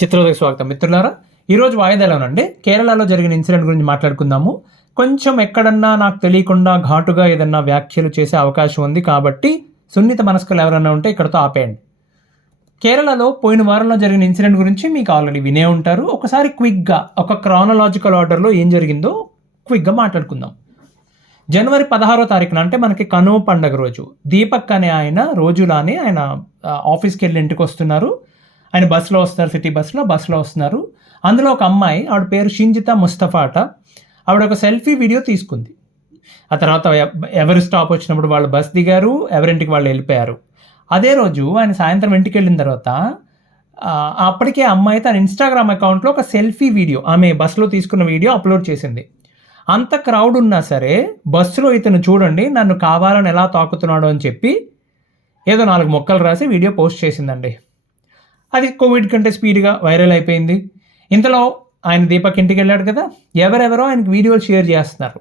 చిత్రోదయ స్వాగతం మిత్రులారా. ఈరోజు వాయిదాలోనండి కేరళలో జరిగిన ఇన్సిడెంట్ గురించి మాట్లాడుకుందాము. కొంచెం ఎక్కడన్నా నాకు తెలియకుండా ఘాటుగా ఏదన్నా వ్యాఖ్యలు చేసే అవకాశం ఉంది కాబట్టి సున్నిత మనస్కులు ఎవరన్నా ఉంటే ఇక్కడతో ఆపేయండి. కేరళలో పోయిన వారంలో జరిగిన ఇన్సిడెంట్ గురించి మీకు ఆల్రెడీ వినే ఉంటారు. ఒకసారి క్విక్గా ఒక క్రానలాజికల్ ఆర్డర్లో ఏం జరిగిందో క్విక్గా మాట్లాడుకుందాం. జనవరి 16వ తారీఖున అంటే మనకి కనుమ పండగ రోజు దీపక్ అనే ఆయన రోజులానే ఆయన ఆఫీస్కి వెళ్ళి ఇంటికి వస్తున్నారు. ఆయన బస్సులో వస్తారు, సిటీ బస్సులో వస్తున్నారు. అందులో ఒక అమ్మాయి, ఆవిడ పేరు షింజితా ముస్తఫా అట. ఆవిడ ఒక సెల్ఫీ వీడియో తీసుకుంది. ఆ తర్వాత ఎవరి స్టాప్ వచ్చినప్పుడు వాళ్ళు బస్ దిగారు, ఎవరింటికి వాళ్ళు వెళ్ళిపోయారు. అదే రోజు ఆయన సాయంత్రం ఇంటికి వెళ్ళిన తర్వాత అప్పటికే అమ్మాయి తన ఇన్స్టాగ్రామ్ అకౌంట్లో ఒక సెల్ఫీ వీడియో, ఆమె బస్సులో తీసుకున్న వీడియో అప్లోడ్ చేసింది. అంత క్రౌడ్ ఉన్నా సరే బస్సులో ఇతను చూడండి నన్ను కావాలని ఎలా తాకుతున్నాడు అని చెప్పి ఏదో 4 మొక్కలు రాసి వీడియో పోస్ట్ చేసిందండి. అది కోవిడ్ కంటే స్పీడ్గా వైరల్ అయిపోయింది. ఇంతలో ఆయన దీపక్ ఇంటికి వెళ్ళాడు కదా, ఎవరెవరో ఆయనకు వీడియోలు షేర్ చేస్తున్నారు.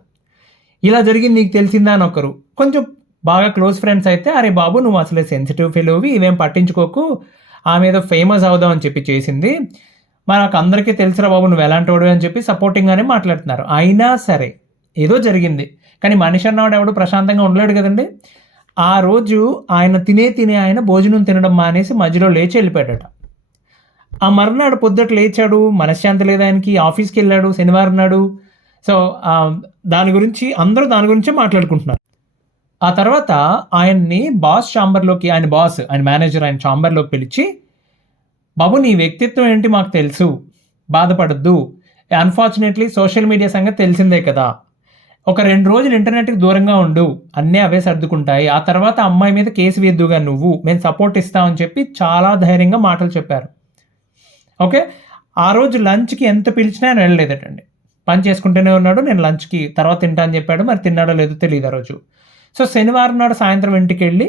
ఇలా జరిగింది నీకు తెలిసిందా అని ఒకరు, కొంచెం బాగా క్లోజ్ ఫ్రెండ్స్ అయితే అరే బాబు నువ్వు అసలే సెన్సిటివ్ ఫీల్వి, ఇవేం పట్టించుకోకు, ఆమె ఏదో ఫేమస్ అవుదాం అని చెప్పి చేసింది, మనకు అందరికీ తెలుసురా బాబు నువ్వు ఎలాంటి వాడు అని చెప్పి సపోర్టింగ్గానే మాట్లాడుతున్నారు. అయినా సరే ఏదో జరిగింది, కానీ మనిషి అన్నవాడు ఎవడు ప్రశాంతంగా ఉండలేడు కదండి. ఆ రోజు ఆయన తినే ఆయన భోజనం తినడం మానేసి మధ్యలో లేచి వెళ్ళిపోయాడట. ఆ మర్నాడు పొద్దుట లేచాడు, మనశ్శాంతి లేదు ఆయనకి, ఆఫీస్కి వెళ్ళాడు శనివారం నాడు. సో దాని గురించి అందరూ దాని గురించే మాట్లాడుకుంటున్నారు. ఆ తర్వాత ఆయన్ని బాస్ ఛాంబర్లోకి, ఆయన మేనేజర్ ఆయన ఛాంబర్లోకి పిలిచి, బాబు నీ వ్యక్తిత్వం ఏంటి మాకు తెలుసు, బాధపడద్దు, అన్ఫార్చునేట్లీ సోషల్ మీడియా సంగతి తెలిసిందే కదా, ఒక 2 రోజులు ఇంటర్నెట్కి దూరంగా ఉండు, అన్నీ అవే సర్దుకుంటాయి, ఆ తర్వాత అమ్మాయి మీద కేసు వేద్దుగా నువ్వు, మేము సపోర్ట్ ఇస్తామని చెప్పి చాలా ధైర్యంగా మాటలు చెప్పారు. ఓకే, ఆ రోజు లంచ్కి ఎంత పిలిచినా ఆయన వెళ్ళలేదటండి. పని చేసుకుంటూనే ఉన్నాడు, నేను లంచ్కి తర్వాత తింటా అని చెప్పాడు, మరి తిన్నాడో లేదో తెలియదు ఆ రోజు. సో శనివారం నాడు సాయంత్రం ఇంటికి వెళ్ళి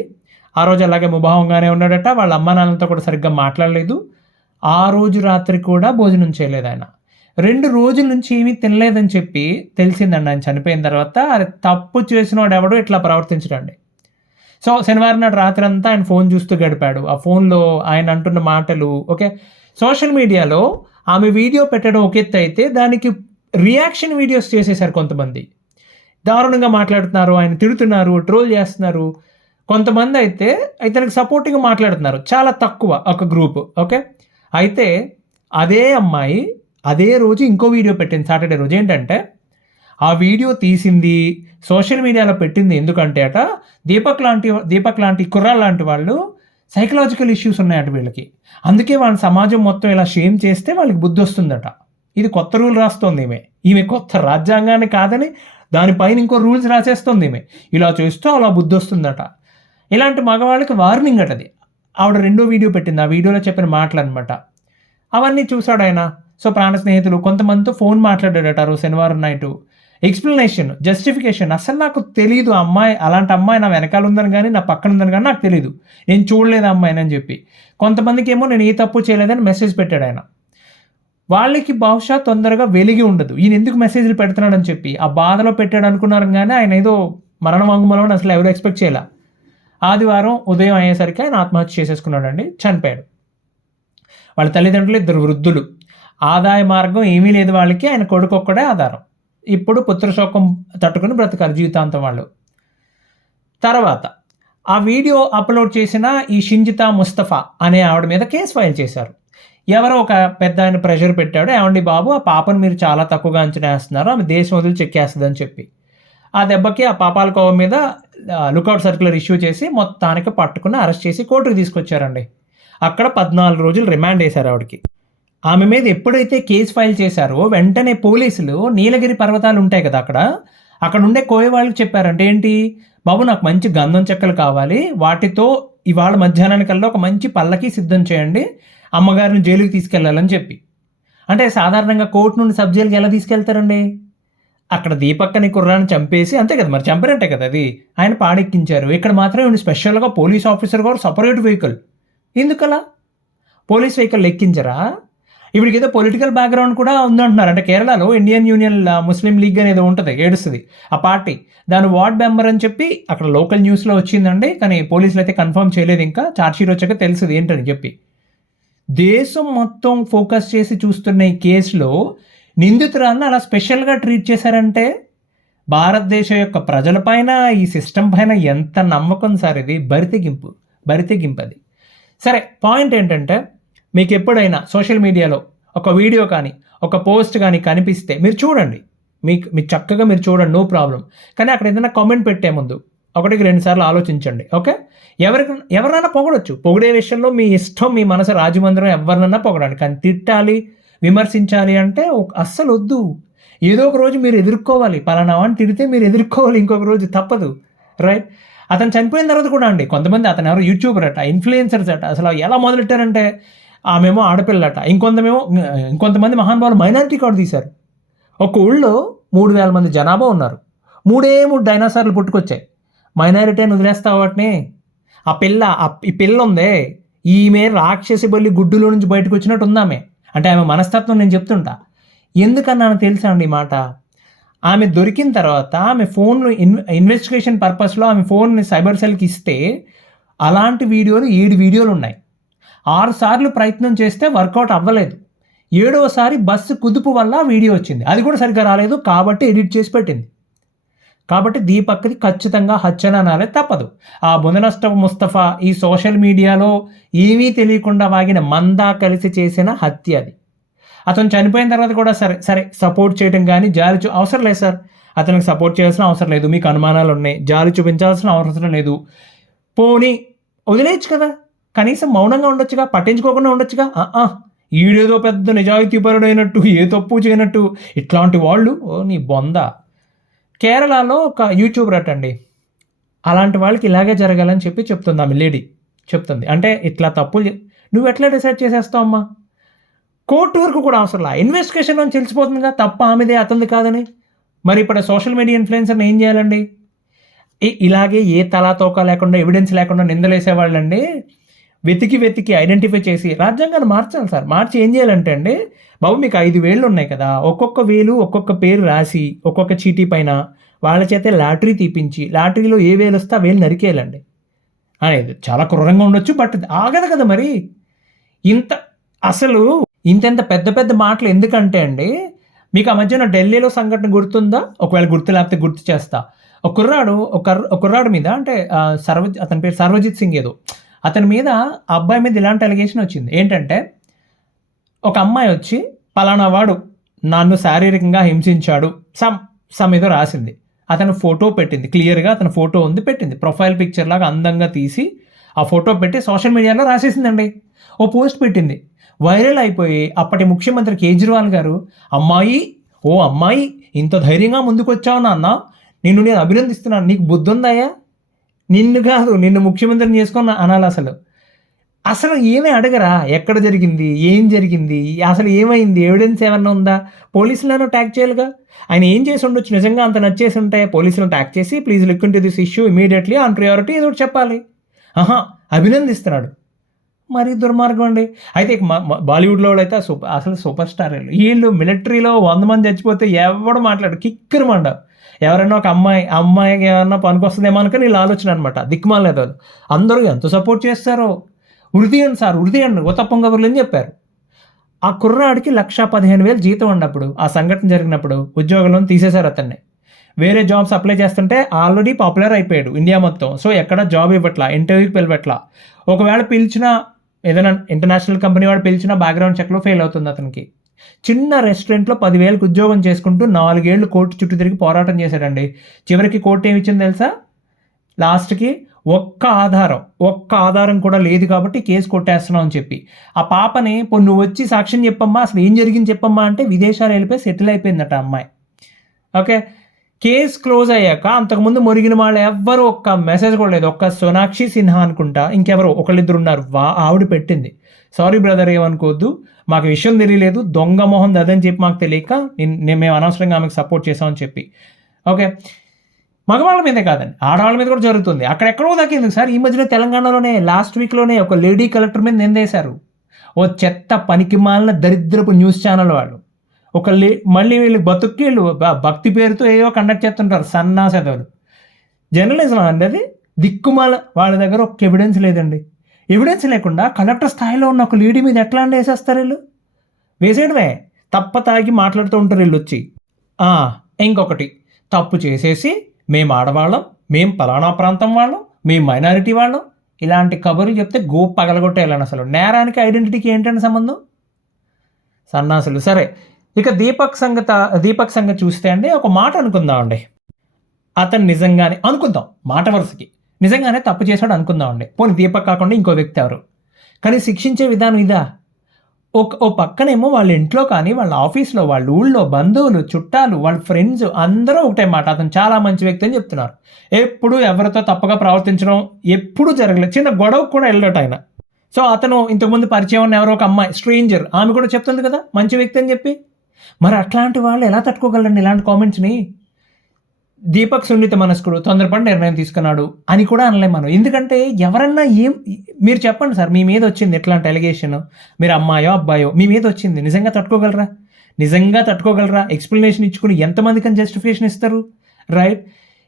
ఆ రోజు అలాగే ముభావంగానే ఉన్నాడట. వాళ్ళ అమ్మ నాన్నలతో కూడా సరిగ్గా మాట్లాడలేదు. ఆ రోజు రాత్రి కూడా భోజనం చేయలేదు ఆయన. 2 రోజుల నుంచి ఏమీ తినలేదని చెప్పి తెలిసిందండి ఆయన చనిపోయిన తర్వాత. అది తప్పు చేసినవాడు ఎవడో ఇట్లా ప్రవర్తించడండి. సో శనివారం నాడు రాత్రి అంతా ఆయన ఫోన్ చూస్తూ గడిపాడు. ఆ ఫోన్లో ఆయన అంటున్న మాటలు, ఓకే, సోషల్ మీడియాలో ఆమె వీడియో పెట్టడం ఒక ఎత్తు అయితే దానికి రియాక్షన్ వీడియోస్ చేసేసారు కొంతమంది. దారుణంగా మాట్లాడుతున్నారు, ఆయన తిడుతున్నారు, ట్రోల్ చేస్తున్నారు. కొంతమంది అయితే ఇతనికి సపోర్టింగ్గా మాట్లాడుతున్నారు, చాలా తక్కువ ఒక గ్రూప్. ఓకే, అయితే అదే అమ్మాయి అదే రోజు ఇంకో వీడియో పెట్టింది సాటర్డే రోజు. ఏంటంటే ఆ వీడియో తీసింది సోషల్ మీడియాలో పెట్టింది ఎందుకంటే అట దీపక్ లాంటి కుర్రాళ్ళు లాంటి వాళ్ళు సైకలాజికల్ ఇష్యూస్ ఉన్నాయట వీళ్ళకి, అందుకే వాళ్ళ సమాజం మొత్తం ఇలా షేమ్ చేస్తే వాళ్ళకి బుద్ధి వస్తుందట. ఇది కొత్త రూల్ రాస్తుంది ఈమె కొత్త రాజ్యాంగాన్ని కాదని దానిపైన ఇంకో రూల్స్ రాసేస్తుంది ఈమె. ఇలా చేస్తూ అలా బుద్ధి వస్తుందట. ఇలాంటి మగవాళ్ళకి వార్నింగ్ అట అది. ఆవిడ 2వ వీడియో పెట్టింది, ఆ వీడియోలో చెప్పిన మాటలు అనమాట. అవన్నీ చూశాడు ఆయన. సో ప్రాణ స్నేహితులు కొంతమందితో ఫోన్ మాట్లాడాడట ఆ రోజు శనివారం నైటు. ఎక్స్ప్లెనేషన్, జస్టిఫికేషన్, అసలు నాకు తెలియదు అమ్మాయి, అలాంటి అమ్మాయి నా వెనకాల ఉందని కానీ నా పక్కన ఉందని కానీ నాకు తెలియదు, నేను చూడలేదు అమ్మాయిని అని చెప్పి. కొంతమందికి ఏమో నేను ఏ తప్పు చేయలేదని మెసేజ్ పెట్టాడు ఆయన. వాళ్ళకి బహుశా తొందరగా వెలిగి ఉండదు, ఈయన ఎందుకు మెసేజ్లు పెడుతున్నాడని చెప్పి ఆ బాధలో పెట్టాడు అనుకున్నారు. కానీ ఆయన ఏదో మరణ వాంగ్మూలం అసలు ఎవరు ఎక్స్పెక్ట్ చేయాల. ఆదివారం ఉదయం అయ్యేసరికి ఆయన ఆత్మహత్య చేసేసుకున్నాడండి, చనిపోయాడు. వాళ్ళ తల్లిదండ్రులు 2 వృద్ధులు, ఆదాయ మార్గం ఏమీ లేదు వాళ్ళకి, ఆయన కొడుకు ఒక్కడే ఆధారం. ఇప్పుడు పుత్రశోకం తట్టుకుని బ్రతకాలి జీవితాంతం వాళ్ళు. తర్వాత ఆ వీడియో అప్లోడ్ చేసిన ఈ షింజితా ముస్తఫా అనే ఆవిడ మీద కేసు ఫైల్ చేశారు. ఎవరో ఒక పెద్ద ఆయన ప్రెషర్ పెట్టాడు, ఏమండి బాబు ఆ పాపను మీరు చాలా తక్కువగా అంచనా వేస్తున్నారు, ఆమె దేశం వదిలి చెక్కేస్తుంది అని చెప్పి. ఆ దెబ్బకి ఆ పాపాల కోవ మీద లుకౌట్ సర్క్యులర్ ఇష్యూ చేసి మొత్తానికి పట్టుకుని అరెస్ట్ చేసి కోర్టుకు తీసుకొచ్చారండి. అక్కడ 14 రోజులు రిమాండ్ వేశారు ఆవిడకి. ఆమె మీద ఎప్పుడైతే కేసు ఫైల్ చేశారో వెంటనే పోలీసులు నీలగిరి పర్వతాలు ఉంటాయి కదా అక్కడ ఉండే కోయ వాళ్ళకి చెప్పారంటే ఏంటి బాబు నాకు మంచి గంధం చెక్కలు కావాలి, వాటితో ఇవాళ మధ్యాహ్నానికల్లా ఒక మంచి పల్లకి సిద్ధం చేయండి, అమ్మగారిని జైలుకి తీసుకెళ్లాలని చెప్పి. అంటే సాధారణంగా కోర్టు నుండి సబ్ జైలుకి ఎలా తీసుకెళ్తారండి? అక్కడ దీపక్ అని కుర్రాన్ని చంపేసి అంతే కదా, మరి చంపారంటే కదా అది, ఆయన పాడెక్కించారు. ఇక్కడ మాత్రం స్పెషల్గా పోలీస్ ఆఫీసర్ గారు సపరేట్ వెహికల్. ఎందుకలా పోలీస్ వెహికల్ ఎక్కించరా? ఇప్పటికి ఏదో పొలిటికల్ బ్యాక్గ్రౌండ్ కూడా ఉందంటున్నారు. అంటే కేరళలో ఇండియన్ యూనియన్ ముస్లిం లీగ్ అనేది ఉంటుంది, ఏడుస్తుంది ఆ పార్టీ, దాని వార్డ్ మెంబర్ అని చెప్పి అక్కడ లోకల్ న్యూస్లో వచ్చిందండి. కానీ పోలీసులు అయితే కన్ఫర్మ్ చేయలేదు, ఇంకా ఛార్జ్షీట్ వచ్చాక తెలుస్తుంది ఏంటని చెప్పి. దేశం మొత్తం ఫోకస్ చేసి చూస్తున్న ఈ కేసులో నిందితురాలను అలా స్పెషల్గా ట్రీట్ చేశారంటే భారతదేశం యొక్క ప్రజలపైన ఈ సిస్టమ్ పైన ఎంత నమ్మకం సార్ ఇది. బరితెగింపు అది. సరే, పాయింట్ ఏంటంటే మీకు ఎప్పుడైనా సోషల్ మీడియాలో ఒక వీడియో కానీ ఒక పోస్ట్ కానీ కనిపిస్తే మీరు చూడండి, మీకు చక్కగా మీరు చూడండి, నో ప్రాబ్లం. కానీ అక్కడ ఏదైనా కామెంట్ పెట్టే ముందు 1-2 సార్లు ఆలోచించండి. ఓకే, ఎవరినైనా పొగడొచ్చు, పొగిడే విషయంలో మీ ఇష్టం, మీ మనసు రాజమందిరం, ఎవరినైనా పొగడండి. కానీ తిట్టాలి, విమర్శించాలి అంటే అస్సలు వద్దు. ఏదో ఒక రోజు మీరు ఎదుర్కోవాలి. పలానా వాడిని తిడితే మీరు ఎదుర్కోవాలి, ఇంకొక రోజు తప్పదు, రైట్? అతను చనిపోయిన తర్వాత కూడా అండి, కొంతమంది అతను ఎవరు యూట్యూబర్ అట, ఇన్ఫ్లుయెన్సర్స్ అట, అసలు ఎలా మొదలెట్టారంటే ఆమెమో ఆడపిల్లట, ఇంకొంతమంది మహానుభావులు మైనారిటీ కార్డు తీశారు. ఒక ఊళ్ళో 3,000 మంది జనాభా ఉన్నారు, 3 డైనోసార్లు పుట్టుకొచ్చాయి. మైనారిటీ అని వదిలేస్తావు వాటిని? ఈ పిల్ల ఉందే, ఈమె రాక్షసి బల్లి గుడ్డులో నుంచి బయటకు వచ్చినట్టు ఉందామె. అంటే ఆమె మనస్తత్వం నేను చెప్తుంటా. ఎందుకన్నాను తెలుసా అండి ఈ మాట? ఆమె దొరికిన తర్వాత ఆమె ఫోన్లో ఇన్వెస్టిగేషన్ పర్పస్లో ఆమె ఫోన్ని సైబర్ సెల్కి ఇస్తే అలాంటి వీడియోలు 7 వీడియోలు ఉన్నాయి. 6 సార్లు ప్రయత్నం చేస్తే వర్కౌట్ అవ్వలేదు. 7వసారి బస్సు కుదుపు వల్ల వీడియో వచ్చింది, అది కూడా సరిగ్గా రాలేదు కాబట్టి ఎడిట్ చేసి పెట్టింది. కాబట్టి దీపక్ది ఖచ్చితంగా హత్యన అనాలే తప్పదు. ఆ బుధనష్టం ముస్తఫా ఈ సోషల్ మీడియాలో ఏమీ తెలియకుండా వాగిన మందా కలిసి చేసిన హత్య అది. అతను చనిపోయిన తర్వాత కూడా సరే సపోర్ట్ చేయడం కానీ జాలి అవసరం లేదు సార్. అతనికి సపోర్ట్ చేయాల్సిన అవసరం లేదు. మీకు అనుమానాలు ఉన్నాయి, జాలి చూపించాల్సిన అవసరం లేదు. పోనీ వదిలేయచ్చు కదా, కనీసం మౌనంగా ఉండొచ్చుగా, పట్టించుకోకుండా ఉండొచ్చుగా. ఈడేదో పెద్ద నిజాయితీపరుడు అయినట్టు, ఏ తప్పు చేయనట్టు ఇట్లాంటి వాళ్ళు నీ బొంద. కేరళలో ఒక యూట్యూబర్ అటండి, అలాంటి వాళ్ళకి ఇలాగే జరగాలని చెప్తుంది ఆమె లేడీ చెప్తుంది. అంటే ఇట్లా తప్పులు నువ్వు ఎట్లా డిసైడ్ చేసేస్తావు అమ్మా? కోర్టు వరకు కూడా అవసరంలా, ఇన్వెస్టిగేషన్లో తెలిసిపోతుందిగా తప్ప ఆమెదే అతనిది కాదని. మరి ఇప్పుడు సోషల్ మీడియా ఇన్ఫ్లుయెన్సర్ని ఏం చేయాలండి? ఇలాగే ఏ తలాతోక లేకుండా ఎవిడెన్స్ లేకుండా నిందలేసేవాళ్ళండి వెతికి ఐడెంటిఫై చేసి రాజ్యాంగాన్ని మార్చాలి సార్. మార్చి ఏం చేయాలంటే అండి, బాబు మీకు 5 వేళ్ళు ఉన్నాయి కదా, ఒక్కొక్క వేలు ఒక్కొక్క పేరు రాసి ఒక్కొక్క చీటీ పైన వాళ్ళ చేతే లాటరీ తీపించి లాటరీలో ఏ వేలు వస్తే ఆ వేలు నరికేయాలండి అనేది. చాలా క్రూరంగా ఉండొచ్చు, బట్ ఆగదు కదా మరి. ఇంత పెద్ద పెద్ద మాటలు ఎందుకంటే అండి, మీకు ఆ మధ్యన ఢిల్లీలో సంఘటన గుర్తుందా? ఒకవేళ గుర్తు లేకపోతే గుర్తు చేస్తా. ఒక కుర్రాడు మీద, అంటే అతని పేరు సర్వజిత్ సింగ్ ఏదో, అతని మీద ఆ అబ్బాయి మీద ఇలాంటి అలిగేషన్ వచ్చింది. ఏంటంటే ఒక అమ్మాయి వచ్చి పలానా వాడు నన్ను శారీరకంగా హింసించాడు సమ్ ఏదో రాసింది. అతను ఫోటో పెట్టింది, క్లియర్గా అతను ఫోటో ఉంది పెట్టింది, ప్రొఫైల్ పిక్చర్ లాగా అందంగా తీసి ఆ ఫోటో పెట్టి సోషల్ మీడియాలో రాసేసిందండి. ఓ పోస్ట్ పెట్టింది, వైరల్ అయిపోయి అప్పటి ముఖ్యమంత్రి కేజ్రీవాల్ గారు, అమ్మాయి ఇంత ధైర్యంగా ముందుకు వచ్చావు నాన్న, నేను అభినందిస్తున్నాను, నీకు బుద్ధి ఉందాయా? నిన్ను కాదు, నిన్ను ముఖ్యమంత్రిని చేసుకొని అనాలి. అసలు ఏమీ అడగరా, ఎక్కడ జరిగింది, ఏం జరిగింది, అసలు ఏమైంది, ఎవిడెన్స్ ఏమన్నా ఉందా? పోలీసులను ట్యాగ్ చేయాలిగా. ఆయన ఏం చేసి ఉండొచ్చు, నిజంగా అంత నచ్చేసి ఉంటే పోలీసులను ట్యాగ్ చేసి please look into this issue immediately on priority ఏదో చెప్పాలి. అభినందిస్తున్నాడు. మరి దుర్మార్గం అండి. అయితే బాలీవుడ్లో అయితే అసలు సూపర్ స్టార్ వీళ్ళు. మిలిటరీలో 100 మంది చచ్చిపోతే ఎవడు మాట్లాడు, కిక్కరు మండ. ఎవరైనా ఒక అమ్మాయికి ఏమన్నా పనికొస్తుందేమో అనుకుని వీళ్ళు ఆలోచన అనమాట. దిక్కుమాలేదు వాళ్ళు. అందరూ ఎంత సపోర్ట్ చేస్తారో. ఉరిదీయండి ఉత్తప్పంగబుర్లు అని చెప్పారు. ఆ కుర్రాడికి 1,15,000 జీతం ఉన్నప్పుడు ఆ సంఘటన జరిగినప్పుడు ఉద్యోగంలో తీసేశారు అతన్ని. వేరే జాబ్స్ అప్లై చేస్తుంటే ఆల్రెడీ పాపులర్ అయిపోయాడు ఇండియా మొత్తం. సో ఎక్కడ జాబ్ ఇవ్వట్లా, ఇంటర్వ్యూకి పిలవట్లా. ఒకవేళ పిలిచినా, ఏదైనా ఇంటర్నేషనల్ కంపెనీ వాడు పిలిచినా బ్యాక్గ్రౌండ్ చెక్లో ఫెయిల్ అవుతుంది అతనికి. చిన్న రెస్టారెంట్లో 10,000కి ఉద్యోగం చేసుకుంటూ 4 ఏళ్ళు కోర్టు చుట్టూ తిరిగి పోరాటం చేశాడండి. చివరికి కోర్టు ఏమి ఇచ్చింది తెలుసా? లాస్ట్కి ఒక్క ఆధారం కూడా లేదు కాబట్టి కేసు కొట్టేస్తున్నాం అని చెప్పి ఆ పాపని నువ్వు వచ్చి సాక్ష్యం చెప్పమ్మా, అసలు ఏం జరిగింది చెప్పమ్మా అంటే విదేశాలు వెళ్ళిపోయి సెటిల్ అయిపోయిందట అమ్మాయి. ఓకే, కేసు క్లోజ్ అయ్యాక అంతకుముందు మురిగిన వాళ్ళు ఎవ్వరు ఒక్క మెసేజ్ కూడా లేదు. ఒక్క సోనాక్షి సిన్హా అనుకుంటా, ఇంకెవరు ఒకళ్ళిద్దరు ఉన్నారు, ఆవిడ పెట్టింది, సారీ బ్రదర్ ఏమనుకోవద్దు, మాకు విషయం తెలియలేదు, దొంగ మొహం అదని చెప్పి మాకు తెలియక మేము అనవసరంగా ఆమెకు సపోర్ట్ చేసామని చెప్పి. ఓకే, మగవాళ్ళ మీదే కాదండి, ఆడవాళ్ళ మీద కూడా జరుగుతుంది. అక్కడెక్కడో దక్కింది సార్. ఈ మధ్యన తెలంగాణలోనే లాస్ట్ వీక్లోనే ఒక లేడీ కలెక్టర్ మీద నిందేశారు. ఓ చెత్త పనికి మాలిన దరిద్రపు న్యూస్ ఛానల్ వాళ్ళు. మళ్ళీ వీళ్ళు భక్తి పేరుతో ఏవో కండక్ట్ చేస్తుంటారు సన్నాసదవులు. జర్నలిజం అండి అది. దిక్కుమాల వాళ్ళ దగ్గర ఒక ఎవిడెన్స్ లేదండి. ఎవిడెన్స్ లేకుండా కలెక్టర్ స్థాయిలో ఉన్న ఒక లేడీ మీద ఎట్లా అండి వేసేస్తారు వీళ్ళు? వేసేయడమే. తప్ప తాగి మాట్లాడుతూ ఉంటారు వీళ్ళు వచ్చి. ఇంకొకటి, తప్పు చేసేసి మేము ఆడవాళ్ళం, మేము పలానా ప్రాంతం వాళ్ళం, మేము మైనారిటీ వాళ్ళం, ఇలాంటి కబుర్లు చెప్తే గోపు పగలగొట్టేయాలని. అసలు నేరానికి ఐడెంటిటీకి ఏంటంటే సంబంధం? సన్నాసులు. సరే, ఇక దీపక్ సంగతి చూస్తే అండి ఒక మాట అనుకుందామండి. అతను నిజంగానే అనుకుందాం, మాట వరుసకి నిజంగానే తప్పు చేశాడు అనుకుందామండి. పోనీ దీపక్ కాకుండా ఇంకో వ్యక్తి ఎవరు, కానీ శిక్షించే విధానం ఇదా? ఓ పక్కనేమో వాళ్ళ ఇంట్లో కానీ, వాళ్ళ ఆఫీస్లో, వాళ్ళ ఊళ్ళో బంధువులు, చుట్టాలు, వాళ్ళ ఫ్రెండ్స్ అందరూ ఒకటే మాట, అతను చాలా మంచి వ్యక్తి అని చెప్తున్నారు. ఎప్పుడు ఎవరితో తప్పుగా ప్రవర్తించడం ఎప్పుడూ జరగలేదు. చిన్న గొడవకు కూడా వెళ్ళట ఆయన. సో అతను ఇంతకుముందు పరిచయం ఉన్న ఎవరో ఒక అమ్మాయి స్ట్రేంజర్, ఆమె కూడా చెప్తుంది కదా మంచి వ్యక్తి అని చెప్పి. మరి అట్లాంటి వాళ్ళు ఎలా తట్టుకోగలండి ఇలాంటి కామెంట్స్ని? దీపక్ సున్నిత మనస్కుడు, తొందరపడి నిర్ణయం తీసుకున్నాడు అని కూడా అనలేం మనం. ఎందుకంటే ఎవరన్నా మీరు చెప్పండి సార్, మీ మీద వచ్చింది ఎట్లాంటి ఎలిగేషన్, మీరు అమ్మాయో అబ్బాయో మీ మీద వచ్చింది, నిజంగా తట్టుకోగలరా? ఎక్స్ప్లెనేషన్ ఇచ్చుకుని ఎంతమందికని జస్టిఫికేషన్ ఇస్తారు? రైట్.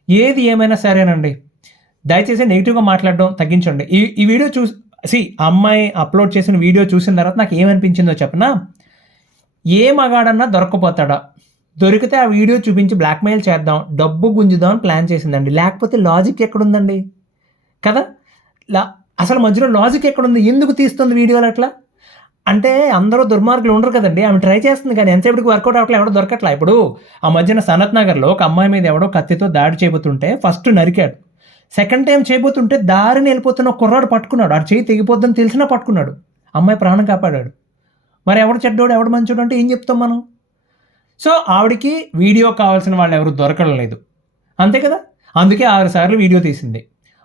ఏది ఏమైనా సరేనండి, దయచేసి నెగిటివ్గా మాట్లాడడం తగ్గించండి. ఈ వీడియో అమ్మాయి అప్లోడ్ చేసిన వీడియో చూసిన తర్వాత నాకు ఏమనిపించిందో చెప్పనా? ఏ మగాడన్నా దొరకపోతాడా? దొరికితే ఆ వీడియో చూపించి బ్లాక్మెయిల్ చేద్దాం, డబ్బు గుంజుదాం అని ప్లాన్ చేసిందండి. లేకపోతే లాజిక్ ఎక్కడుందండి కదా? అసలు మధ్యలో లాజిక్ ఎక్కడుంది? ఎందుకు తీస్తుంది వీడియోలు అట్లా? అంటే అందరూ దుర్మార్గులు ఉండరు కదండి. ఆమె ట్రై చేస్తుంది కానీ ఎంతసేపటికి వర్కౌట్ అవ్వట్లే, ఎవడో దొరకట్లా. ఇప్పుడు ఆ మధ్యన సనత్ నగర్లో ఒక అమ్మాయి మీద ఎవడో కత్తితో దాడి చేయబోతుంటే ఫస్ట్ నరికాడు. సెకండ్ టైం చేయబోతుంటే దారిని వెళ్ళిపోతున్న ఒక కుర్రాడు పట్టుకున్నాడు. ఆ చేయి తెగిపోద్దని తెలిసినా పట్టుకున్నాడు. అమ్మాయి ప్రాణం కాపాడాడు. మరి ఎవడు చెడ్డోడు ఎవడు మంచోడు అంటే ఏం చెప్తాం మనం? సో ఆవిడికి వీడియో కావాల్సిన వాళ్ళు ఎవరు దొరకడం లేదు, అంతే కదా? అందుకే 6 సార్లు వీడియో తీసింది.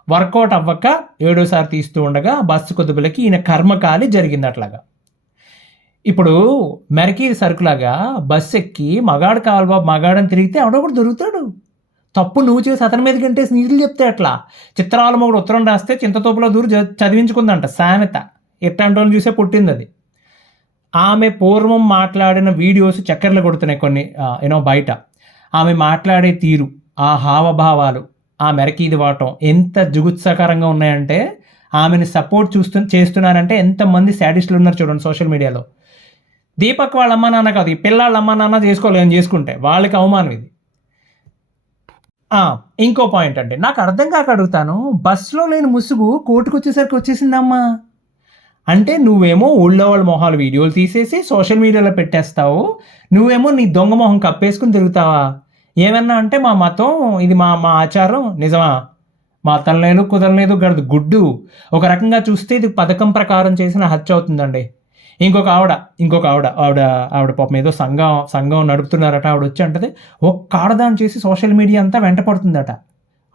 వర్కౌట్ అవ్వక 7వసారి తీస్తూ ఉండగా బస్సు కొద్దుపులకి ఈయన కర్మకాలి జరిగింది అట్లాగా. ఇప్పుడు మెరకీ సరుకులాగా బస్సు ఎక్కి మగాడు కావాలి బాబు మగాడని తిరిగితే ఎవడో దొరుకుతాడు. తప్పు నువ్వు చేసి అతని మీద గంటేసి నీళ్ళు చెప్తే అట్లా. చిత్రాల మొగుడు ఉత్తరం రాస్తే చింతతోపులో దూరు చదివించుకుందంట సామెత. ఎట్లాంటి వాళ్ళు చూసే పుట్టింది అది. ఆమె పూర్వం మాట్లాడిన వీడియోస్ చక్కర్లు కొడుతున్నాయి కొన్ని బయట. ఆమె మాట్లాడే తీరు, ఆ హావభావాలు, ఆ మెరకీది వాటం ఎంత జుగుత్సాకరంగా ఉన్నాయంటే, ఆమెను సపోర్ట్ చేస్తున్నారంటే ఎంతమంది శాడిస్టులు ఉన్నారు చూడండి సోషల్ మీడియాలో. దీపక్ వాళ్ళ అమ్మ నాన్న కాదు, ఈ పిల్లాళ్ళ అమ్మ నాన్న చేసుకోలేని చేసుకుంటే వాళ్ళకి అవమానం ఇది. ఇంకో పాయింట్ అండి, నాకు అర్థం కాక అడుగుతాను, బస్సులో లేని ముసుగు కోర్టుకు వచ్చేసరికి వచ్చేసిందమ్మా. అంటే నువ్వేమో ఊళ్ళో వాళ్ళ మొహాలు వీడియోలు తీసేసి సోషల్ మీడియాలో పెట్టేస్తావు, నువ్వేమో నీ దొంగ మొహం కప్పేసుకుని తిరుగుతావా? ఏమన్నా అంటే మా మతం ఇది, మా ఆచారం. నిజమా? మతం లేదు కుదరలేదు గడదు గుడ్డు. ఒక రకంగా చూస్తే ఇది పథకం ప్రకారం చేసిన హత్య అవుతుందండి. ఇంకొక ఆవిడ పాపం ఏదో సంఘం నడుపుతున్నారట. ఆవిడ వచ్చి అంటది, ఒక్క ఆడదాన్ని చేసి సోషల్ మీడియా అంతా వెంట పడుతుందట.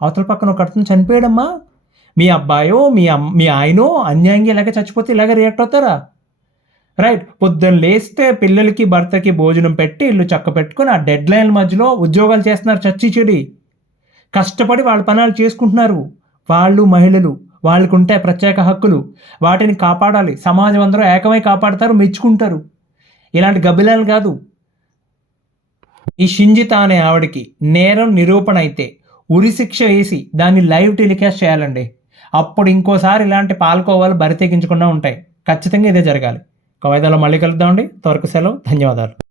అవతల పక్కన ఒక అర్థం చనిపోయాడమ్మా, మీ అబ్బాయో మీ ఆయనో అన్యాయంగా ఇలాగే చచ్చిపోతే ఇలాగే రియాక్ట్ అవుతారా? రైట్. పొద్దున్న లేస్తే పిల్లలకి భర్తకి భోజనం పెట్టి ఇల్లు చక్క పెట్టుకుని ఆ డెడ్ లైన్ మధ్యలో ఉద్యోగాలు చేస్తున్నారు, చచ్చి చెడి కష్టపడి వాళ్ళ పనులు చేసుకుంటున్నారు. వాళ్ళు మహిళలు, వాళ్ళకు ఉంటాయి ప్రత్యేక హక్కులు, వాటిని కాపాడాలి. సమాజం అందరూ ఏకమై కాపాడతారు, మెచ్చుకుంటారు. ఇలాంటి గబ్బిలాలు కాదు. ఈ షింజిత అనే ఆవిడకి నేరం నిరూపణ అయితే ఉరిశిక్ష వేసి దాన్ని లైవ్ టెలికాస్ట్ చేయాలండి. అప్పుడు ఇంకోసారి ఇలాంటి పాల్కోవాలు బరి తెగించకుండా ఉంటాయి. ఖచ్చితంగా ఇదే జరగాలి. కవాయిదాలో మళ్ళీ కలుద్దామండి. అంతవరకు సెలవు. ధన్యవాదాలు.